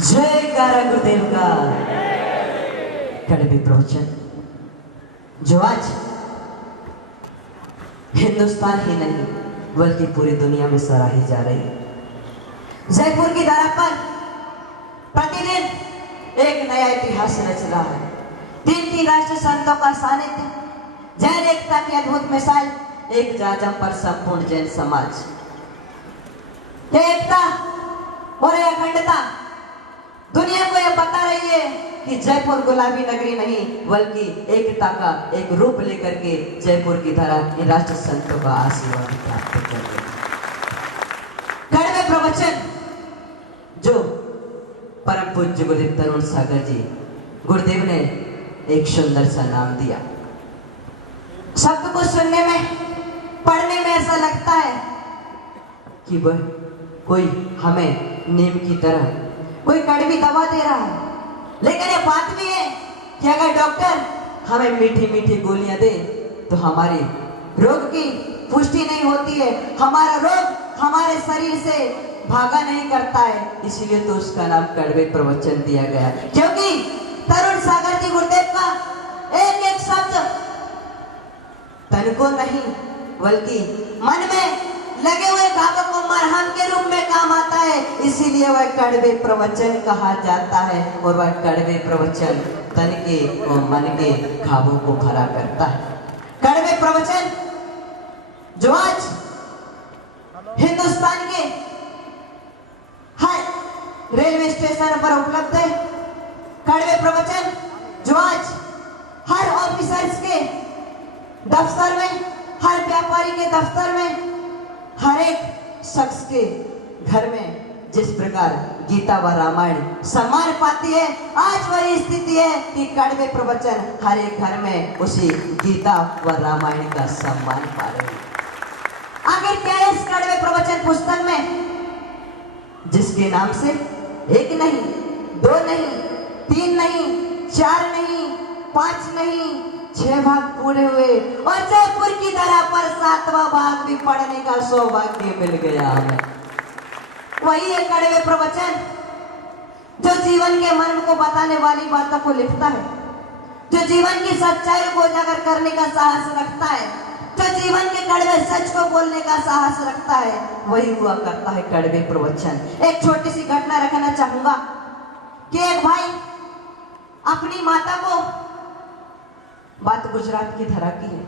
जयकारा गुरुदेव का। कड़वी प्रवचन जो आज हिंदुस्तान ही नहीं बल्कि पूरी दुनिया में सराही जा रही है। जयपुर की धरा पर प्रतिदिन एक नया इतिहास रच रहा है। तीन राष्ट्र संतों का सानिध्य, जैन एकता की अद्भुत मिसाल, एक जाजम पर संपूर्ण जैन समाज। ये एकता और ये अखंडता दुनिया को यह बता रही है कि जयपुर गुलाबी नगरी नहीं बल्कि एकता का एक रूप लेकर के जयपुर की धरा इन राष्ट्र संतों का आशीर्वाद प्राप्त कर रही है। कड़वे प्रवचन जो परम पूज्य गुरुदेव तरुण सागर जी गुरुदेव ने एक सुंदर सा नाम दिया। शब्द को सुनने में, पढ़ने में ऐसा लगता है कि वह कोई हमें नीम की तरह कोई कड़वी दवा दे रहा है, लेकिन ये बात भी है कि अगर डॉक्टर हमें मीठी मीठी गोलियां दे तो हमारी रोग की पुष्टि नहीं होती है, हमारा रोग हमारे शरीर से भागा नहीं करता है। इसीलिए तो उसका नाम कड़वे प्रवचन दिया गया, क्योंकि तरुण सागर जी गुरुदेव का एक एक शब्द तन को नहीं बल्कि मन में लगे हुए घावों को मरहम के रूप में काम आता है। इसीलिए वह कड़वे प्रवचन कहा जाता है और वह कड़वे प्रवचन तन के और मन के घावों को भरा करता है। कड़वे प्रवचन जो आज हिंदुस्तान के हर रेलवे स्टेशन पर उपलब्ध है। कड़वे प्रवचन जो आज हर ऑफिसर्स के दफ्तर में, हर व्यापारी के दफ्तर में, हर एक शख्स के घर में जिस प्रकार गीता व रामायण सम्मान पाती है, आज वही स्थिति है कि कड़वे प्रवचन हर एक घर में उसी गीता व रामायण का सम्मान पा रहे हैं। आखिर क्या है इस कड़वे प्रवचन पुस्तक में, जिसके नाम से एक नहीं, दो नहीं, तीन नहीं, चार नहीं, पांच नहीं, 6 भाग पूरे हुए और जयपुर की धरा पर 7वां भाग भी पढ़ने का सौभाग्य मिल गया हमें। वही है कड़वे प्रवचन जो जीवन के मर्म को बताने वाली बातों को लिखता है, जो जीवन की सच्चाई को उजागर करने का साहस रखता है, जो जीवन के कड़वे सच को बोलने का साहस रखता है, वही हुआ करता है कड़वे प्रवचन। एक छोटी सी घटना रखना चाहूंगा कि एक भाई अपनी माता को, बात गुजरात की धरा की है,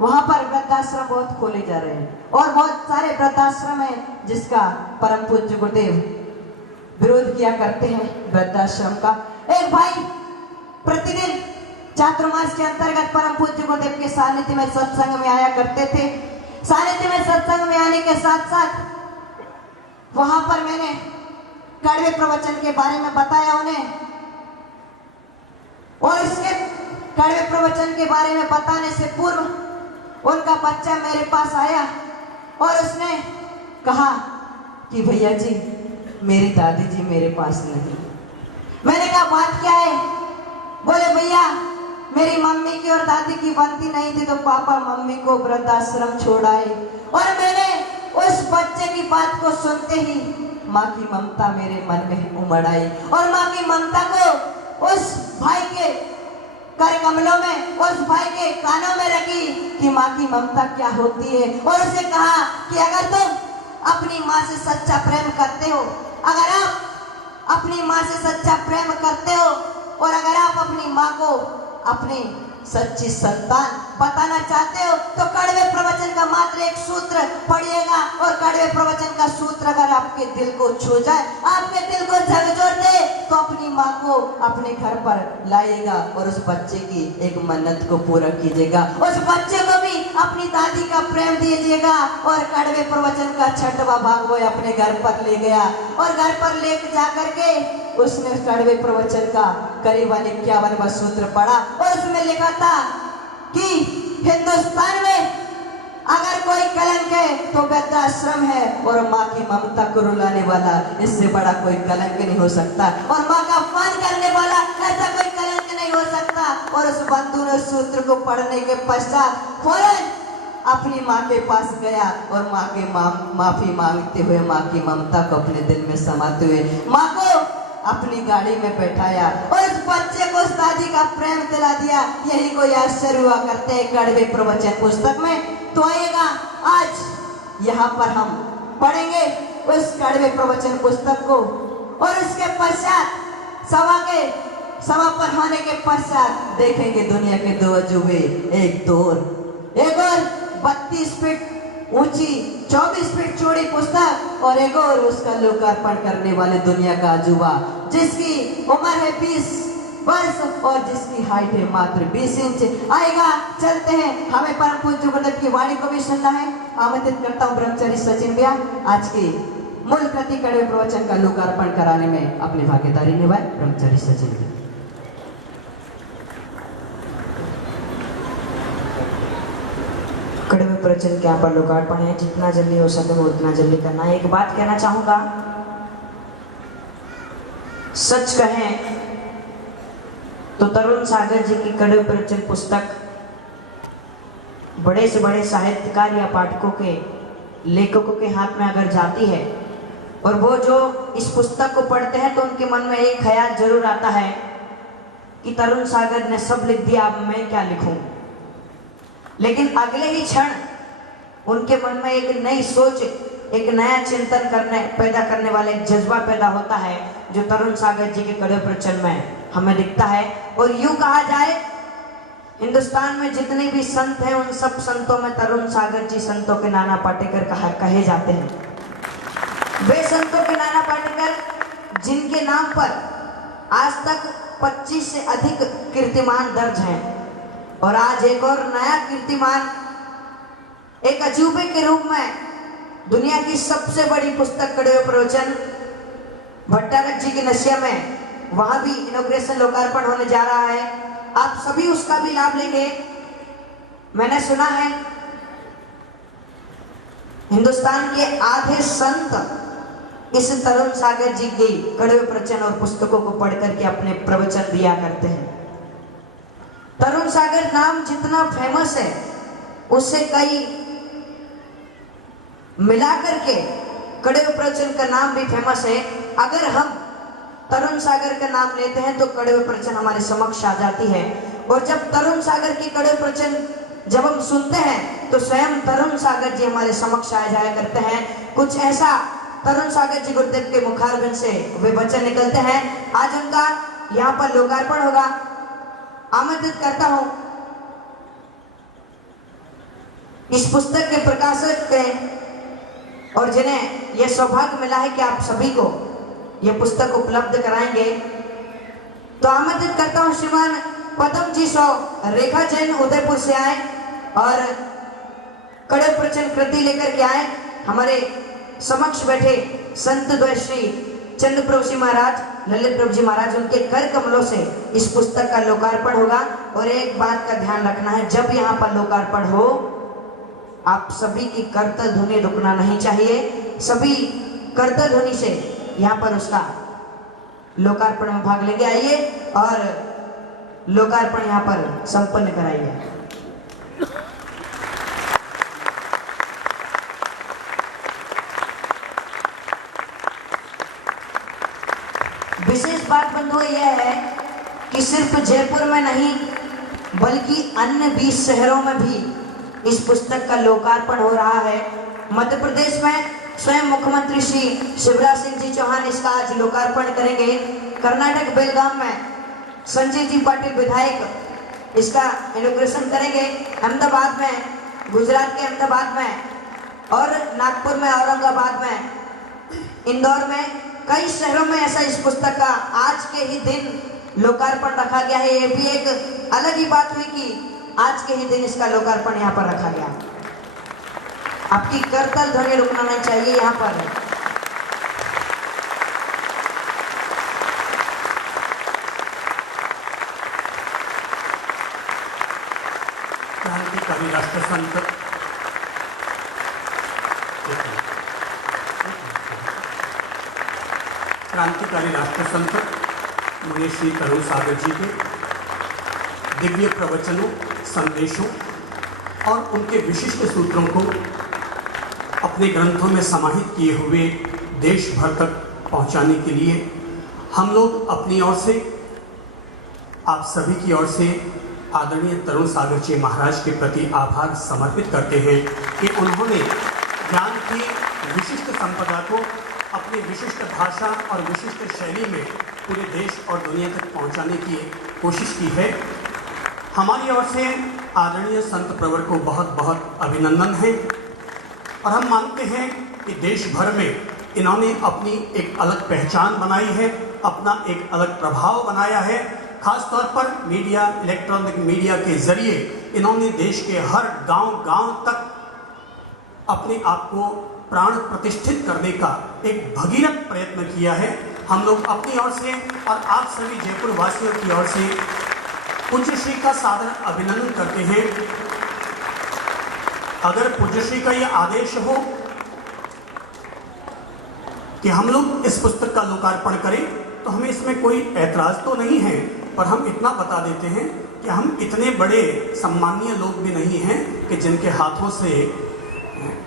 वहां पर वृद्धाश्रम बहुत खोले जा रहे हैं और बहुत सारे वृद्धाश्रम हैं जिसका परम पूज्य गुरुदेव विरोध किया करते हैं वृद्धाश्रम का। एक भाई प्रतिदिन चातुर्मास के अंतर्गत परम पूज्य गुरुदेव के सानिध्य में सत्संग में आया करते थे। सानिध्य में सत्संग में आने के साथ साथ वहां पर मैंने कड़वे प्रवचन के बारे में बताया उन्हें, और इसके कड़वे प्रवचन के बारे में बताने से पूर्व उनका बच्चा मेरे पास आया और उसने कहा कि भैया जी मेरी दादी जी मेरे पास नहीं। मैंने कहा बात क्या है? बोले भैया मेरी मम्मी की और दादी की बनती नहीं थी तो पापा मम्मी को वृद्धाश्रम छोड़ आए, और मैंने उस बच्चे की बात को सुनते ही माँ की ममता मेरे मन में उमड़ आई और माँ की ममता को उस भाई के कर कमलों में, उस भाई के कानों में रखी कि माँ की ममता क्या होती है, और उसे कहा कि अगर तुम अपनी माँ से सच्चा प्रेम करते हो, अगर आप अपनी माँ से सच्चा प्रेम करते हो और अगर आप अपनी माँ को अपनी सच्ची संतान बताना चाहते हो तो कड़वे प्रवचन का मात्र एक सूत्र पढ़िएगा, और कड़वे प्रवचन का सूत्र अगर आपके दिल को छू जाए, आपके दिल को झकझोर दे तो अपनी माँ को अपने घर पर लाइएगा और उस बच्चे की एक मन्नत को पूरा कीजिएगा, उस बच्चे को भी अपनी दादी का प्रेम दीजिएगा। और कड़वे प्रवचन का 6वां भाग वो अपने घर पर ले गया और घर पर ले जा करके उसने कड़वे प्रवचन का करीबन 51वां सूत्र पढ़ा और उसमें लिखा था कि हिंदुस्तान में अगर कोई कलंक है तो वृद्धाश्रम है, और माँ की ममता को रुलाने वाला इससे बड़ा कोई कलंक नहीं हो सकता, और माँ का अपमान करने वाला ऐसा कोई कलंक नहीं हो सकता। और उस बंधु ने सूत्र को पढ़ने के पश्चात फौरन अपनी माँ के पास गया और माँ के माफी मांगते हुए, माँ की ममता को अपने दिल में समाते हुए माँ को अपनी गाड़ी में बैठाया और उस बच्चे को उस दादी का प्रेम दिला दिया। यही कोई आश्चर्य हुआ करते हैं कड़वे प्रवचन पुस्तक में। तो आइएगा आज यहाँ पर हम पढ़ेंगे उस कड़वे प्रवचन पुस्तक को और उसके पश्चात समापन होने के पश्चात देखेंगे दुनिया के दो अजूबे, एक और 32 फीट ऊंची 24 फीट चौड़ी पुस्तक और एक और उसका लोकार्पण करने वाले दुनिया का अजूबा जिसकी उम्र है 20 वर्ष और जिसकी हाइट है मात्र 20 इंच। आएगा, चलते हैं, हमें परम पूज्य गुरुदेव की वाणी को भी सुनना है। आमंत्रित करता हूँ ब्रह्मचारी सचिन भैया आज की मूल कृति कड़वे प्रवचन का लोकार्पण कराने में अपनी भागीदारी निभाए। ब्रह्मचारी सचिन भैया। कड़वे प्रवचन के यहाँ पर लोकार्पण है, जितना जल्दी हो सके वो उतना जल्दी करना है। एक बात कहना चाहूंगा, सच कहें तो तरुण सागर जी की कड़वे प्रवचन पुस्तक बड़े से बड़े साहित्यकार या पाठकों के लेखकों के हाथ में अगर जाती है और वो जो इस पुस्तक को पढ़ते हैं तो उनके मन में एक ख्याल जरूर आता है कि तरुण सागर ने सब लिख दिया, अब मैं क्या लिखूं। लेकिन अगले ही क्षण उनके मन में एक नई सोच, एक नया चिंतन पैदा करने वाला एक जज्बा पैदा होता है जो तरुण सागर जी के कड़वे प्रवचन में हमें दिखता है। और यूं कहा जाए हिंदुस्तान में जितने भी संत हैं उन सब संतों में तरुण सागर जी संतों के नाना पाटेकर कहे जाते हैं। वे संतों के नाना पाटेकर जिनके नाम पर आज तक 25 से अधिक कीर्तिमान दर्ज हैं और आज एक और नया कीर्तिमान एक अजूबे के रूप में दुनिया की सबसे बड़ी पुस्तक कड़वे प्रवचन भट्टारक जी की नशिया में वहां भी इनॉग्रेशन लोकार्पण होने जा रहा है। आप सभी उसका भी लाभ लेंगे। मैंने सुना है हिंदुस्तान के आधे संत इस तरुण सागर जी की कड़वे प्रवचन और पुस्तकों को पढ़ करके अपने प्रवचन दिया करते हैं। तरुण सागर नाम जितना फेमस है उससे कई मिलाकर के कड़वे प्रवचन का नाम भी फेमस है। अगर हम तरुण सागर का नाम लेते हैं तो कड़वे प्रवचन हमारे समक्ष आ जाती है और जब तरुण सागर की कड़वे प्रवचन जब हम सुनते हैं तो स्वयं तरुण सागर जी हमारे समक्ष आ जाया करते हैं। कुछ ऐसा तरुण सागर जी गुरुदेव के मुखारबिंद से वे वचन निकलते हैं। आज उनका यहाँ पर लोकार्पण होगा। आमंत्रित करता हूं इस पुस्तक के प्रकाशक के और जिन्हें यह सौभाग्य मिला है कि आप सभी को यह पुस्तक उपलब्ध कराएंगे, तो आमंत्रित करता हूं श्रीमान पद्म जी सौ रेखा जैन उदयपुर से आए और कड़वे प्रवचन कृति लेकर के आए। हमारे समक्ष बैठे संत द्वय श्री चंद्र प्रभु जी महाराज, ललित प्रभु जी महाराज, उनके कर कमलों से इस पुस्तक का लोकार्पण होगा। और एक बात का ध्यान रखना है, जब यहाँ पर लोकार्पण हो आप सभी की करतल ध्वनि रुकना नहीं चाहिए। सभी करतल ध्वनि से यहाँ पर उसका लोकार्पण में भाग लेंगे। आइए और लोकार्पण यहाँ पर संपन्न कराइए। विशेष बात बंधुओं यह है कि सिर्फ जयपुर में नहीं बल्कि अन्य 20 शहरों में भी इस पुस्तक का लोकार्पण हो रहा है। मध्य प्रदेश में स्वयं मुख्यमंत्री श्री शिवराज सिंह जी चौहान इसका आज लोकार्पण करेंगे। कर्नाटक बेलगाम में संजय जी पाटिल विधायक इसका इनॉग्रेशन करेंगे। अहमदाबाद में, गुजरात के अहमदाबाद में और नागपुर में, औरंगाबाद में, इंदौर में, कई शहरों में ऐसा इस पुस्तक का आज के ही दिन लोकार्पण रखा गया है। ये भी एक अलग ही बात हुई कि आज के ही दिन इसका लोकार्पण यहाँ पर रखा गया। आपकी करतल ध्वनि रुकना नहीं चाहिए यहाँ पर। क्रांतिकारी राष्ट्रसंत मुनि श्री तरुण सागर जी के दिव्य प्रवचनों, संदेशों और उनके विशिष्ट सूत्रों को अपने ग्रंथों में समाहित किए हुए देश भर तक पहुंचाने के लिए हम लोग अपनी ओर से, आप सभी की ओर से आदरणीय तरुण सागर जी महाराज के प्रति आभार समर्पित करते हैं कि उन्होंने ज्ञान की विशिष्ट संपदा को अपनी विशिष्ट भाषा और विशिष्ट शैली में पूरे देश और दुनिया तक पहुंचाने की कोशिश की है। हमारी ओर से आदरणीय संत प्रवर को बहुत बहुत अभिनंदन है और हम मानते हैं कि देश भर में इन्होंने अपनी एक अलग पहचान बनाई है, अपना एक अलग प्रभाव बनाया है। खास तौर पर मीडिया, इलेक्ट्रॉनिक मीडिया के जरिए इन्होंने देश के हर गांव तक अपने आप को प्राण प्रतिष्ठित करने का एक भगीरथ प्रयत्न किया है। हम लोग अपनी ओर से और आप सभी जयपुर वासियों की ओर से पूज्य श्री का सादर अभिनंदन करते हैं। अगर पूज्य श्री का यह आदेश हो कि हम लोग इस पुस्तक का लोकार्पण करें तो हमें इसमें कोई ऐतराज तो नहीं है, पर हम इतना बता देते हैं कि हम इतने बड़े सम्मानीय लोग भी नहीं हैं कि जिनके हाथों से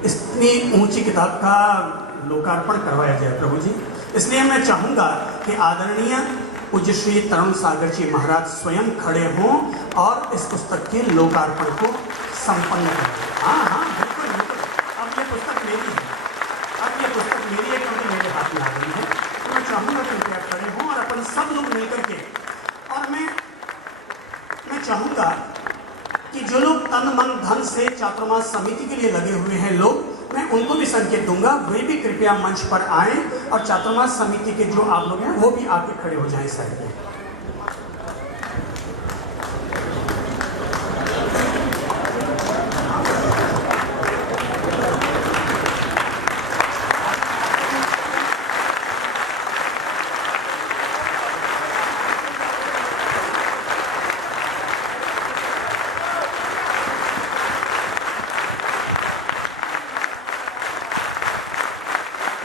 इतनी ऊंची किताब का लोकार्पण करवाया जाए प्रभु जी। इसलिए मैं चाहूँगा कि आदरणीय पूज्य श्री तरुण सागर जी महाराज स्वयं खड़े हों और इस पुस्तक के लोकार्पण को संपन्न करें। हाँ बिल्कुल बिल्कुल। अब ये पुस्तक मेरी है, अब ये पुस्तक मेरी है क्योंकि मेरे हाथ में आ गई है। तो मैं चाहूँगा कि क्या खड़े हों और अपन सब लोग मिलकर के, और मैं चाहूँगा कि जो लोग तन मन धन से चातुर्मास समिति के लिए लगे हुए हैं लोग, मैं उनको भी संकेत दूंगा, वे भी कृपया मंच पर आएं और चातुर्मास समिति के जो आप लोग हैं वो भी आके खड़े हो जाएं साइड में।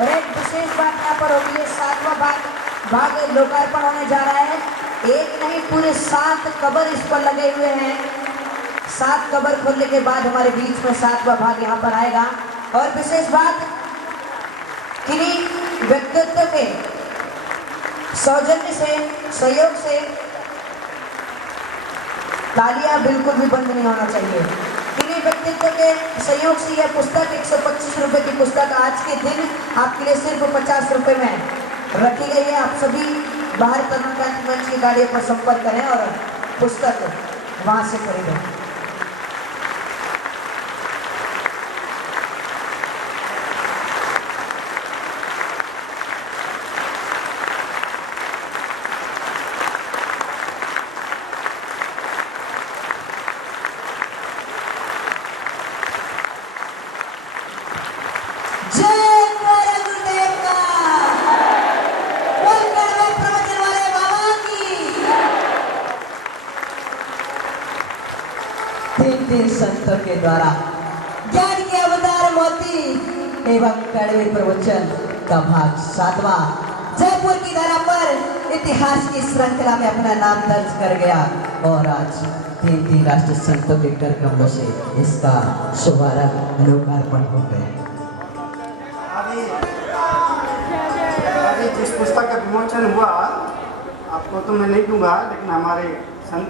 और एक विशेष बात यहाँ पर होगी, है 7वां भाग लोकार्पण होने जा रहा है। एक नहीं, पूरे 7 कबर इस पर लगे हुए हैं। 7 कबर खोलने के बाद हमारे बीच में 7वां भाग यहाँ पर आएगा। और विशेष बात, किन्हीं व्यक्तित्व के सौजन्य से, सहयोग से तालियां बिल्कुल भी बंद नहीं होना चाहिए। किन्हीं व्यक्तित्व के सहयोग से यह पुस्तक 125 रुपए की पुस्तक आज के दिन आपके लिए सिर्फ 50 रुपए में रखी गई है। आप सभी बाहर तरुण क्रांति मंच की गाड़ियों पर संपर्क करें और पुस्तक वहां से खरीदें। तीन संतों के द्वारा ज्ञान के अवतार मोती एवं कड़वे प्रवचन का भाग 7वां जयपुर की धरा पर इतिहास की श्रृंखला में अपना नाम दर्ज कर गया और आज 3 राष्ट्रीय संतों के कर कमलों से इसका शुभारंभ लोकार्पण हो गया। अभी जिस पुस्तक का विमोचन हुआ आपको तो मैं नहीं दूंगा, लेकिन हमारे संत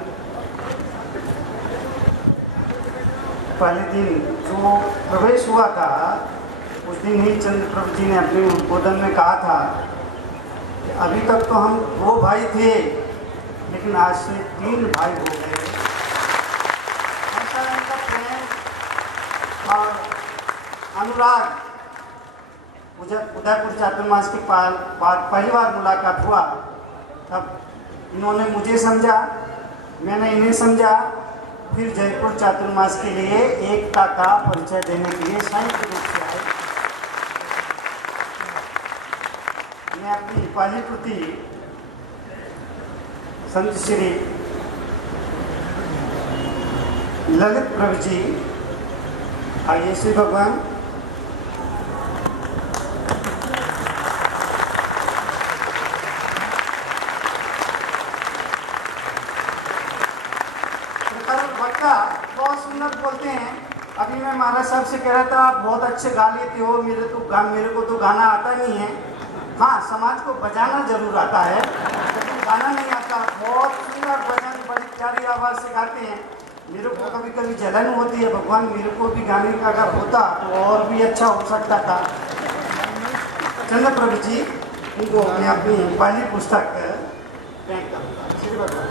पहले दिन जो प्रवेश हुआ था उस दिन ही चंद्र प्रभु जी ने अपने उद्बोधन में कहा था कि अभी तक तो हम 2 भाई थे लेकिन आज से 3 भाई हो गए। ऐसा इनका प्रेम और अनुराग उदयपुर चातुर्मास के बाद पहली बार मुलाकात हुआ तब इन्होंने मुझे समझा, मैंने इन्हें समझा, फिर जयपुर चातुर्मास के लिए एकता का परिचय देने के लिए संयुक्त रूप से आए। मैं अपनी पहली कृति संत श्री ललित प्रभु जी, आइए श्री भगवान, बहुत सुंदर बोलते हैं। अभी मैं महाराज साहब से कह रहा था आप बहुत अच्छे गा लेते हो, मेरे को तो गाना आता नहीं है। हाँ, समाज को बजाना जरूर आता है, लेकिन गाना नहीं आता। बहुत सुंदर भजन, बड़ी प्यारी आवाज़ से गाते हैं। मेरे को कभी कभी जलन होती है, भगवान मेरे को भी गाने का अगर होता तो और भी अच्छा हो सकता था। चंद्र प्रभु जी, इनको मैं अपनी पहली पुस्तक भेंट करूँगा। श्री भगवान।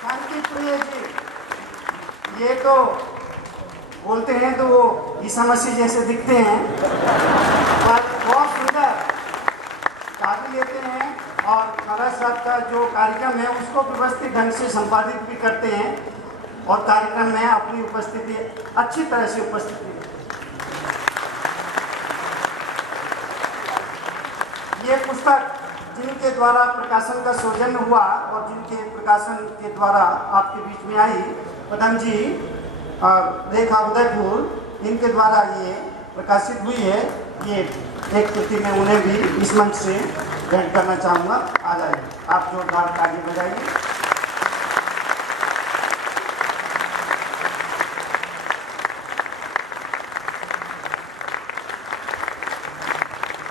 शांति प्रिय जी, ये तो बोलते हैं तो वो ईसा मसीह जैसे दिखते हैं, पर बहुत सुंदर गा भी लेते हैं और महाराज साहब का जो कार्यक्रम है उसको व्यवस्थित ढंग से संपादित भी करते हैं और कार्यक्रम में अपनी उपस्थिति अच्छी तरह से उपस्थिति। ये पुस्तक जिनके द्वारा प्रकाशन का सौजन्य हुआ और जिनके प्रकाशन के द्वारा आपके बीच में आई, पदम जी रेखा उदयपुर, इनके द्वारा ये प्रकाशित हुई है। ये एक कृति में उन्हें भी इस मंच से भेंट करना चाहूँगा। आ जाइए, आप जोरदार ताली बजाइए।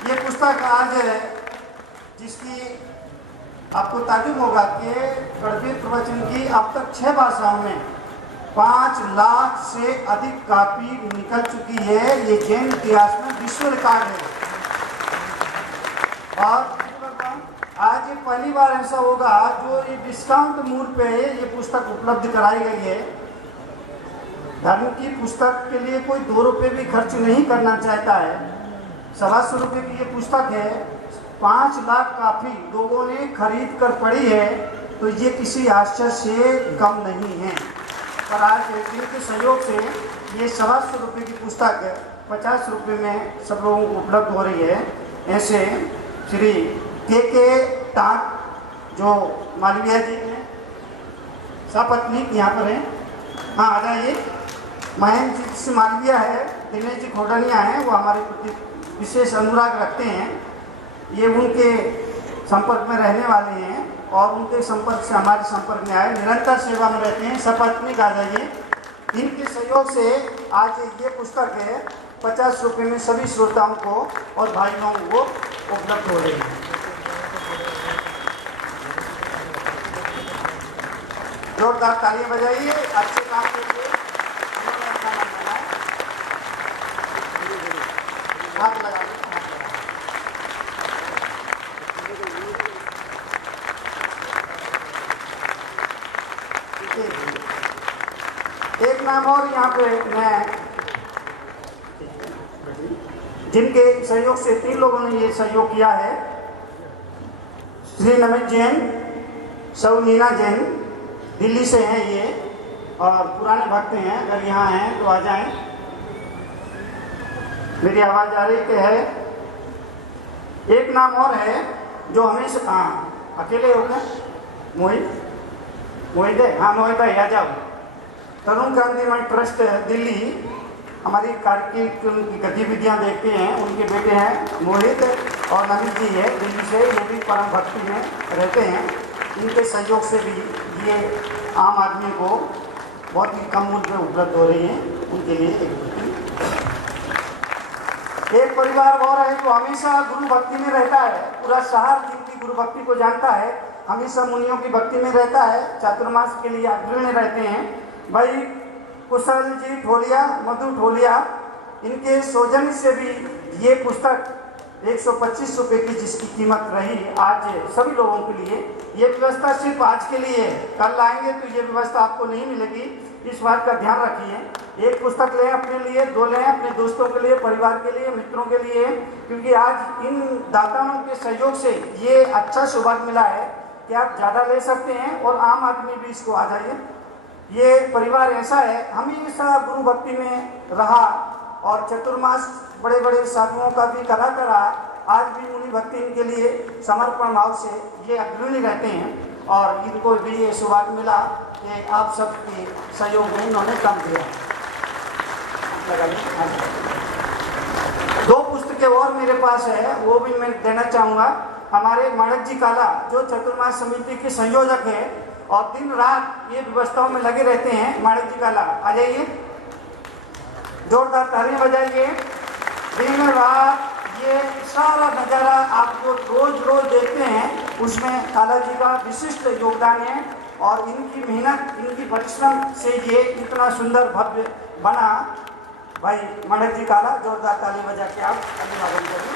ये पुस्तक आज जिसकी आपको ताजुब होगा कि कड़वी प्रवचन की अब तक 6 भाषाओं में 5 लाख से अधिक कॉपी निकल चुकी है। ये जैन इतिहास में विश्व रिकॉर्ड है। और आज ये पहली बार ऐसा होगा जो ये डिस्काउंट मूल्य पे ये पुस्तक उपलब्ध कराई गई है। धर्म की पुस्तक के लिए कोई 2 रुपये भी खर्च नहीं करना चाहता है। 125 रुपये की ये पुस्तक है, 5 लाख कॉपी लोगों ने खरीद कर पढ़ी है, तो ये किसी आश्चर्य से कम नहीं है। पर आज इनके सहयोग से ये 125 रुपये की पुस्तक 50 रुपये में सब लोगों को उपलब्ध हो रही है। ऐसे श्री के टाक जो मालवीय जी हैं, सपत्नी यहाँ पर हैं, हाँ आ जाइए। महेंद्र जी से मालवीय है, दिनेश जी खोडनिया हैं, वो हमारे प्रति विशेष अनुराग रखते हैं। ये उनके संपर्क में रहने वाले हैं और उनके संपर्क से हमारे संपर्क में आए, निरंतर सेवा में रहते हैं। सपत्नी आ जाइए। इनके सहयोग से आज ये पुस्तक है 50 रुपये में सभी श्रोताओं को और भाई बहनों को उपलब्ध हो रही है। जोरदार तालियां बजाइए अच्छे काम के लिए। हाथ लगा एक नाम और यहाँ पे मैं, जिनके सहयोग से 3 लोगों ने ये सहयोग किया है। श्री नमित जैन, सौ नीना जैन, दिल्ली से हैं ये और पुराने भक्त हैं। अगर यहाँ हैं तो आ जाएं। मेरी आवाज़ आ रही है। एक नाम और है जो हमेशा अकेले हो गए, मोहित है, हाँ मोहित भाई आ जाओ। तरुण क्रांति मंच ट्रस्ट दिल्ली हमारी कार्यक्रम की गतिविधियाँ देखते हैं। उनके बेटे हैं मोहित और नमित जी है दिल्ली से, ये भी परम भक्ति में रहते हैं। इनके सहयोग से भी ये आम आदमी को बहुत ही कम मूल्य पे उपलब्ध हो रही हैं। उनके लिए एक परिवार और है जो हमेशा गुरु भक्ति में रहता है। पूरा शहर जिनकी गुरु भक्ति को जानता है, हमेशा मुनियों की भक्ति में रहता है, चातुर्मास के लिए अग्रणी रहते हैं। भाई कुशल जी ठोलिया, मधु ठोलिया, इनके सौजन्य से भी ये पुस्तक 125 रुपये की जिसकी कीमत रही आज सभी लोगों के लिए। ये व्यवस्था सिर्फ आज के लिए, कल आएंगे तो ये व्यवस्था आपको नहीं मिलेगी। इस बात का ध्यान रखिए। एक पुस्तक लें अपने लिए, 2 लें अपने दोस्तों के लिए, परिवार के लिए, मित्रों के लिए, क्योंकि आज इन दाताओं के सहयोग से ये अच्छा सौभाग्य मिला है कि आप ज़्यादा ले सकते हैं और आम आदमी भी इसको आ जाइए। ये परिवार ऐसा है, हमेशा गुरु भक्ति में रहा और चतुर्मास बड़े बड़े साधुओं का भी करा आज भी मुनि भक्ति इनके लिए समर्पण भाव से ये अग्रणी रहते हैं और इनको भी ये सौभाग्य मिला कि आप सबके सहयोग में इन्होंने काम दिया। 2 पुस्तकें और मेरे पास है, वो भी मैं देना चाहूँगा। हमारे माणक जी काला जो चतुर्मास समिति के संयोजक है और दिन रात ये व्यवस्थाओं में लगे रहते हैं। माणिक जी काला आ जाइए, जोरदार तालियां बजाइए। दिन रात ये सारा नज़ारा आप जो रोज रोज देखते हैं उसमें काला जी का विशिष्ट योगदान है और इनकी मेहनत, इनकी परिश्रम से ये इतना सुंदर भव्य बना। भाई माणिक जी काला, जोरदार ताली बजा के आप अभिवादन करिए।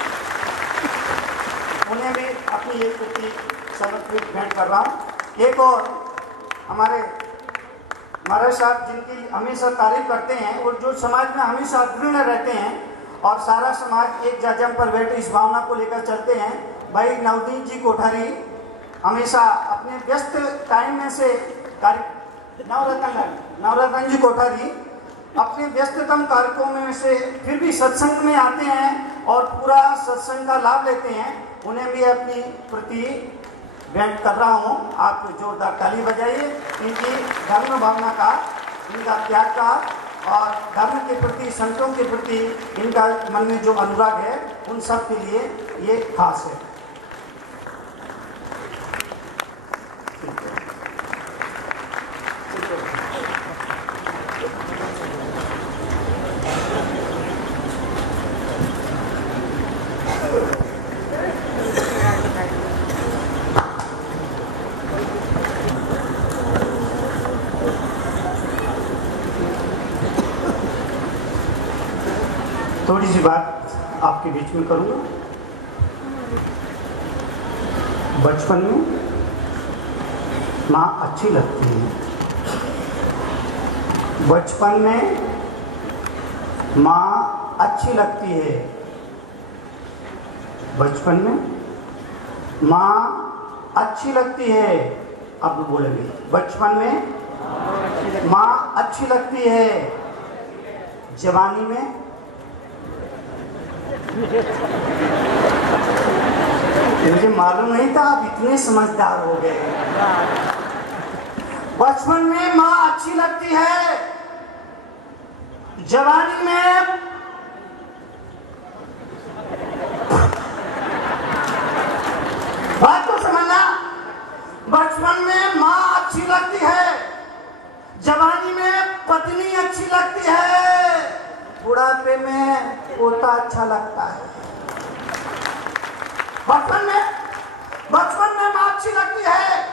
उन्हें भी अपनी एक कृति समर्पित भेंट कर रहा हूँ। एक और हमारे महाराज साहब जिनकी हमेशा तारीफ करते हैं और जो समाज में हमेशा अग्रणी रहते हैं और सारा समाज एक जजम पर बैठे इस भावना को लेकर चलते हैं, भाई नवदीप जी कोठारी हमेशा अपने व्यस्त टाइम में से नवरत्न जी कोठारी अपने व्यस्ततम कार्यक्रमों में से फिर भी सत्संग में आते हैं और पूरा सत्संग का लाभ लेते हैं। उन्हें भी अपनी प्रति व्यक्त कर रहा हूँ। आप जोरदार ताली बजाइए। इनकी धर्म भावना का, इनका त्याग का और धर्म के प्रति, संतों के प्रति इनका मन में जो अनुराग है उन सब के लिए ये खास है। थोड़ी सी बात आपके बीच में करूँगा। बचपन में माँ अच्छी लगती है, बचपन में माँ अच्छी लगती है, बचपन में माँ अच्छी लगती है। अब बोलेंगे, बचपन में माँ अच्छी लगती है, जवानी में मुझे मालूम नहीं था आप इतने समझदार हो गए। बचपन में माँ अच्छी लगती है, जवानी में बात तो समझना। बचपन में माँ अच्छी लगती है, जवानी में पत्नी अच्छी लगती है, बुढ़ापे में पोता अच्छा लगता है। बचपन में माँ अच्छी लगती है,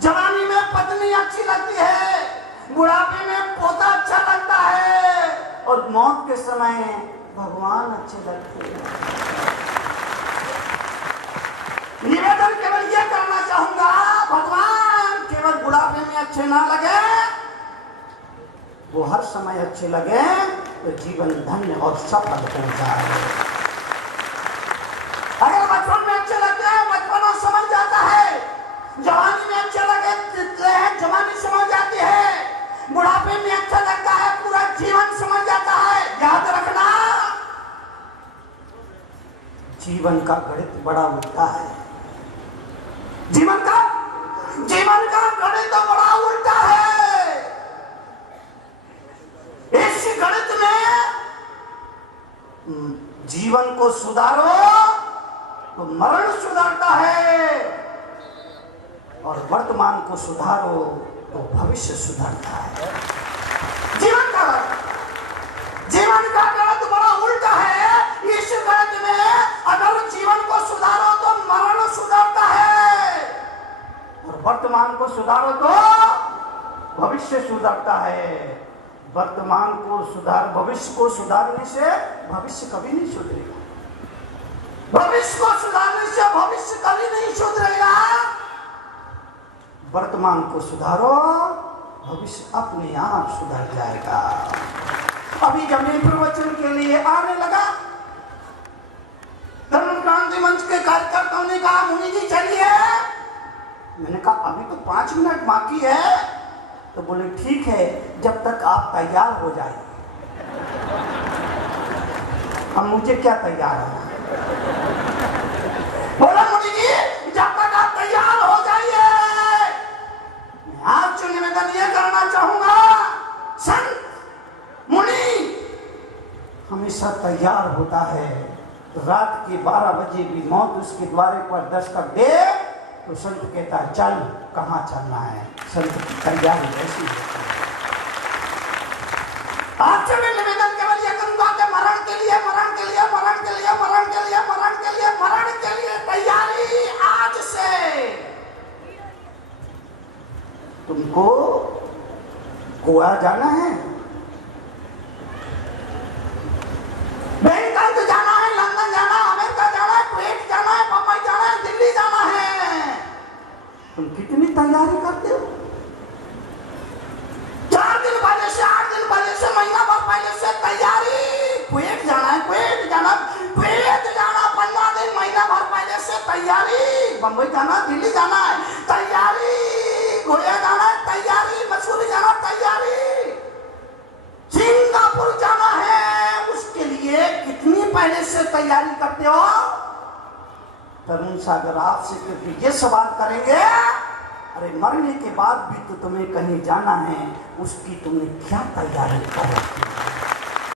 जवानी में पत्नी अच्छी लगती है, बुढ़ापे में पोता अच्छा लगता है और मौत के समय भगवान अच्छे लगते हैं। निवेदन केवल ये करना चाहूंगा, भगवान केवल बुढ़ापे में अच्छे ना लगे, वो हर समय अच्छे लगे तो जीवन धन्य और सफल हो जाए। अगर बचपन में अच्छे लगते हैं, बचपन समझ जाता है, जवानी में अच्छे लगते हैं, जवानी समझ जाती है, बुढ़ापे में अच्छा लगता है, पूरा जीवन समझ जाता है। याद रखना, जीवन का गणित बड़ा उल्टा है। जीवन का गणित बड़ा उल्टा है। इस गणित में जीवन को सुधारो तो मरण सुधारता है और वर्तमान को सुधारो तो भविष्य सुधरता है। जीवन का गणित बड़ा उल्टा है। इस गणित में अगर जीवन को सुधारो तो मरण सुधरता है और वर्तमान को सुधारो तो भविष्य सुधरता है। वर्तमान को भविष्य को सुधारने से भविष्य कभी नहीं सुधरेगा। भविष्य को सुधारने से भविष्य कभी नहीं सुधरेगा। वर्तमान को सुधारो, भविष्य अपने आप सुधर जाएगा। अभी जब मैं प्रवचन के लिए आने लगा, धर्म क्रांति मंच के कार्यकर्ताओं ने कहा, मुनि जी चलिए। मैंने कहा अभी तो 5 मिनट बाकी है। तो बोले ठीक है, जब तक आप तैयार हो जाए। अब मुझे क्या तैयार है? बोला मुनि जी जब तक आप तैयार हो जाइए। मैं आपसे निवेदन ये करना चाहूंगा, संत मुनि हमेशा तैयार होता है। रात के 12 बजे भी मौत उसके द्वारे पर दस्तक दे तो संत कहता है चल, कहाँ चलना है। संत की तैयारी ऐसी होती है। आपसे मैं निवेदन केवल यह करूंगा कि मरण के लिए तैयारी आज से। तुमको गोवा जाना है, बैंकॉक जाना है, लंदन जाना है, अमेरिका जाना है, कुवैत जाना है, बम्बई जाना है, दिल्ली जाना है। तुम कितनी तैयारी करते हो? 4 दिन पहले से, 8 दिन पहले से, महीना भर पहले से तैयारी। कुवैत जाना है, कुवैत जाना, 15 दिन महीना भर पहले से तैयारी। बम्बई जाना, दिल्ली जाना है तैयारी, गोवा जाना है तैयारी, मसूरी जाना तैयारी, सिंगापुर जाना है, उसके लिए कितनी पहले से तैयारी करते हो? तरुण सागर आपसे क्योंकि ये सवाल करेंगे, अरे मरने के बाद भी तो तुम्हें कहीं जाना है, उसकी तुमने क्या तैयारी कर रखी है?